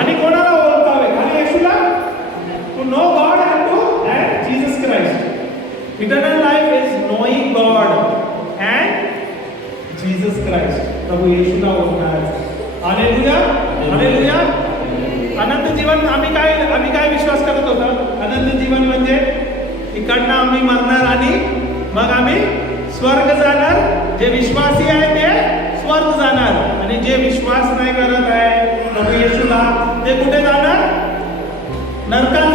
आणि कोणाला ओळखावे? आणि येशूला. To know God and to and Jesus Christ. Eternal life is knowing God and Jesus Christ. प्रभू येशूला ओळखणार. हालेलुया, हालेलुया. अनंत जीवन आम्ही काय विश्वास करत होतो? अनंत जीवन म्हणजे इकडनं आम्ही मरणार आणि मग आम्ही स्वर्ग जाणार. जे विश्वासी आहे ते स्वर्ग जाणार आणि जे विश्वास नाही करत आहे प्रभू येशूला ते कुठे जाणार? नरकात